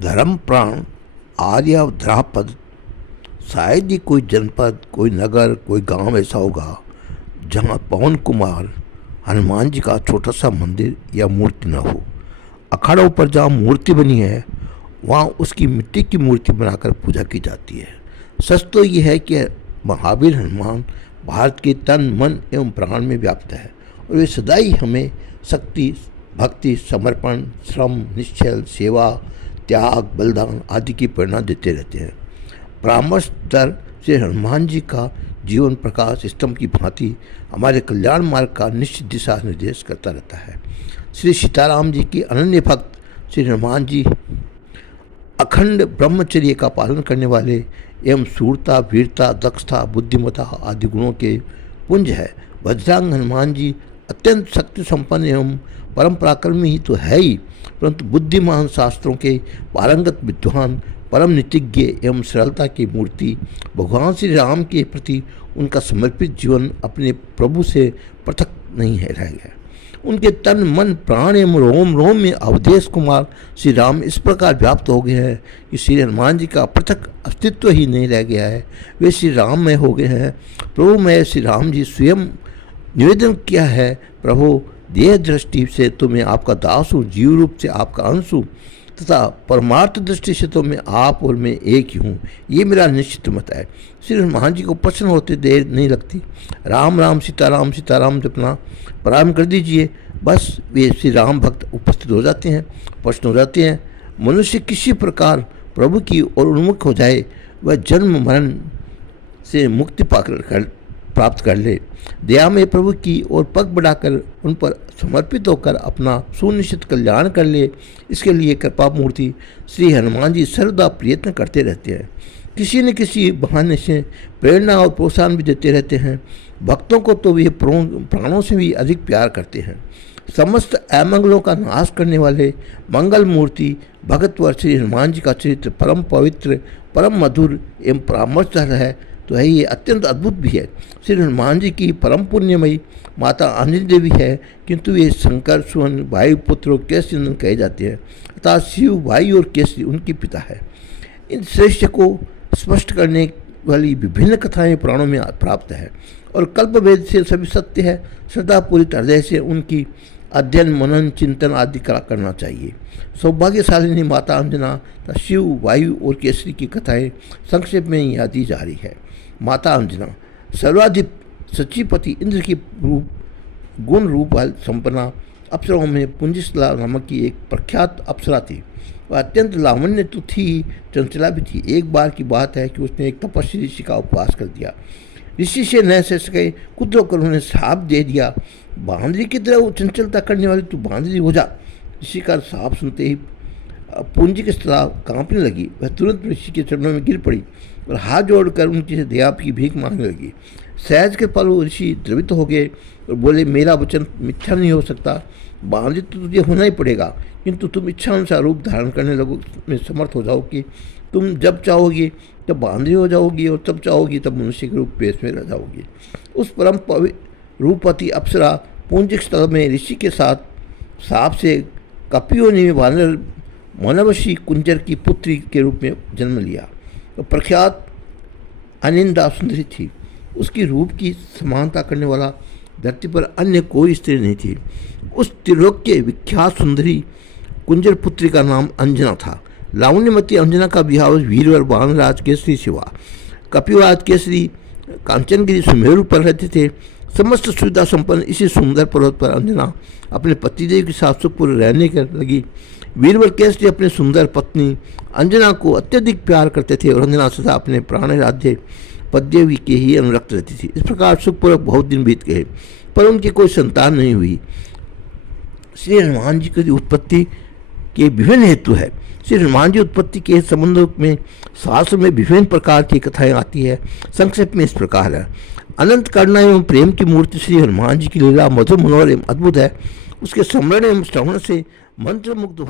धर्म प्राण आर्यावधरापद, शायद ही कोई जनपद, कोई नगर, कोई गांव ऐसा होगा जहां पवन कुमार हनुमान जी का छोटा सा मंदिर या मूर्ति न हो। अखाड़ों पर जहाँ मूर्ति बनी है वहाँ उसकी मिट्टी की मूर्ति बनाकर पूजा की जाती है। सच तो ये है कि महावीर हनुमान भारत के तन मन एवं प्राण में व्याप्त है और वे सदा ही हमें शक्ति, भक्ति, समर्पण, श्रम, निश्चल, सेवा, त्याग, बलिदान आदि की प्रेरणा देते रहते हैं। परामर्श दर से हनुमान जी का जीवन प्रकाश स्तंभ की भांति हमारे कल्याण मार्ग का निश्चित दिशा निर्देश करता रहता है। श्री सीताराम जी की अनन्य भक्त श्री हनुमान जी अखंड ब्रह्मचर्य का पालन करने वाले एवं शूरता, वीरता, दक्षता, बुद्धिमत्ता आदि गुणों के पुंज है। वज्रांग हनुमान जी अत्यंत शक्ति संपन्न एवं परम पराक्रमी ही तो है ही, परंतु बुद्धिमान, शास्त्रों के पारंगत विद्वान, परम नीतिज्ञ एवं सरलता की मूर्ति। भगवान श्री राम के प्रति उनका समर्पित जीवन अपने प्रभु से पृथक नहीं है रह गया। उनके तन मन प्राण एवं रोम रोम में अवधेश कुमार श्री राम इस प्रकार व्याप्त हो गए हैं कि श्री हनुमान जी का पृथक अस्तित्व ही नहीं रह गया है। वे श्री राम में हो गए हैं। प्रभु में श्री राम जी स्वयं निवेदन किया है, प्रभु देह दृष्टि से तो मैं आपका दास हूँ, जीव रूप से आपका अंश हूँ, तथा परमार्थ दृष्टि से तो मैं आप और मैं एक ही हूँ। ये मेरा निश्चित मत है। श्री हनुमान जी को प्रसन्न होते देर नहीं लगती। राम राम सीताराम सीताराम जपना प्रारंभ कर दीजिए, बस वे श्री राम भक्त उपस्थित हो जाते हैं, प्रसन्न हो जाते हैं। मनुष्य किसी प्रकार प्रभु की ओर उन्मुख हो जाए, वह जन्म मरण से मुक्ति पाकर प्राप्त कर ले। दया में प्रभु की ओर पग बढ़ाकर उन पर समर्पित होकर अपना सुनिश्चित कल्याण कर ले। इसके लिए कृपा मूर्ति श्री हनुमान जी सर्वदा प्रयत्न करते रहते हैं। किसी न किसी बहाने से प्रेरणा और प्रोत्साहन भी देते रहते हैं। भक्तों को तो वे प्राणों से भी अधिक प्यार करते हैं। समस्त अमंगलों का नाश करने वाले मंगल मूर्ति भगतवर श्री हनुमान जी का चरित्र परम पवित्र, परम मधुर एवं परामर्शहर है तो है ये अत्यंत अद्भुत भी है। श्री हनुमान जी की परम पुण्यमयी माता अंजनी देवी है, किंतु ये शंकर, सुवन, वायुपुत्र और केसरी नंदन कहे जाते हैं, अर्थात शिव, वायु और केसरी उनके पिता है। इन श्रेष्ठ को स्पष्ट करने वाली विभिन्न कथाएं पुराणों में प्राप्त है और कल्पभेद से सभी सत्य है। श्रद्धापूरित हृदय से उनकी अध्ययन, मनन, चिंतन आदि करना चाहिए। सौभाग्यशालिनी माता अंजना तथा शिव, वायु और केसरी की कथाएं संक्षेप में यहाँ दी जा रही है। माता अंजना सर्वाधिक सचिपति इंद्र की गुण रूप संपन्ना अप्सराओं में पुंजिसला नामक की एक प्रख्यात अप्सरा थी। वह अत्यंत लावण्य तो थी, चंचला भी थी। एक बार की बात है कि उसने एक तपस्वी ऋषि का उपवास कर दिया। ऋषि से न सह सके, कुछ होकर उन्हें श्राप दे दिया, बांदरी की तरह वो चंचलता करने वाली तू बांदरी हो जा। ऋषि का श्राप सुनते ही पूंजी की तरह कांपने लगी। वह तुरंत ऋषि के चरणों में गिर पड़ी और हाथ जोड़कर उनकी से दया की भीख मांगने लगी। सहज के पल ऋषि द्रवित हो गए और बोले, मेरा वचन मिथ्या नहीं हो सकता। बांदरी तो तुझे होना ही पड़ेगा, किंतु तुम इच्छा अनुसार रूप धारण करने लगो में समर्थ हो जाओगी। तुम जब चाहोगी तब बांदरी हो जाओगी और तब चाहोगी तब मनुष्य के रूप पेश में रह जाओगी। उस परम रूपवती अप्सरा पूंजिक स्थल में ऋषि के साथ सांप से कपियों ने वानर मनवशी कुंजर की पुत्री के रूप में जन्म लिया। तो प्रख्यात अनिंदा सुंदरी थी। उसकी रूप की समानता करने वाला धरती पर अन्य कोई स्त्री नहीं थी। उस त्रिलोक के विख्यात सुंदरी कुंजर पुत्री का नाम अंजना था। लावण्यमती अंजना का विवाह वीरवर वानराज केसरी से हुआ। कपिराज केसरी कांचनगिरी सुमेरु पर रहते थे। समस्त सुविधा संपन्न इसी सुंदर पर्वत पर अंजना अपने पतिदेव के साथ सुखपूर्व रहने कर लगी। वीरवर केसरी अपने सुंदर पत्नी अंजना को अत्यधिक प्यार करते थे और अंजना सदा अपने प्राण राज्य पद्देवी के ही अनुरक्त रहती थी। इस प्रकार सुखपूर्वक बहुत दिन बीत गए, पर उनकी कोई संतान नहीं हुई। श्री हनुमान जी की उत्पत्ति के विभिन्न हेतु है। श्री हनुमान जी उत्पत्ति के संबंध में शास्त्र में विभिन्न प्रकार की कथाएं आती है। संक्षेप में इस प्रकार है। अनंत करुणा एवं प्रेम की मूर्ति श्री हनुमान जी की लीला मधुर मनोहर एवं अद्भुत है। उसके स्मरण एवं श्रवण से मंत्रमुग्ध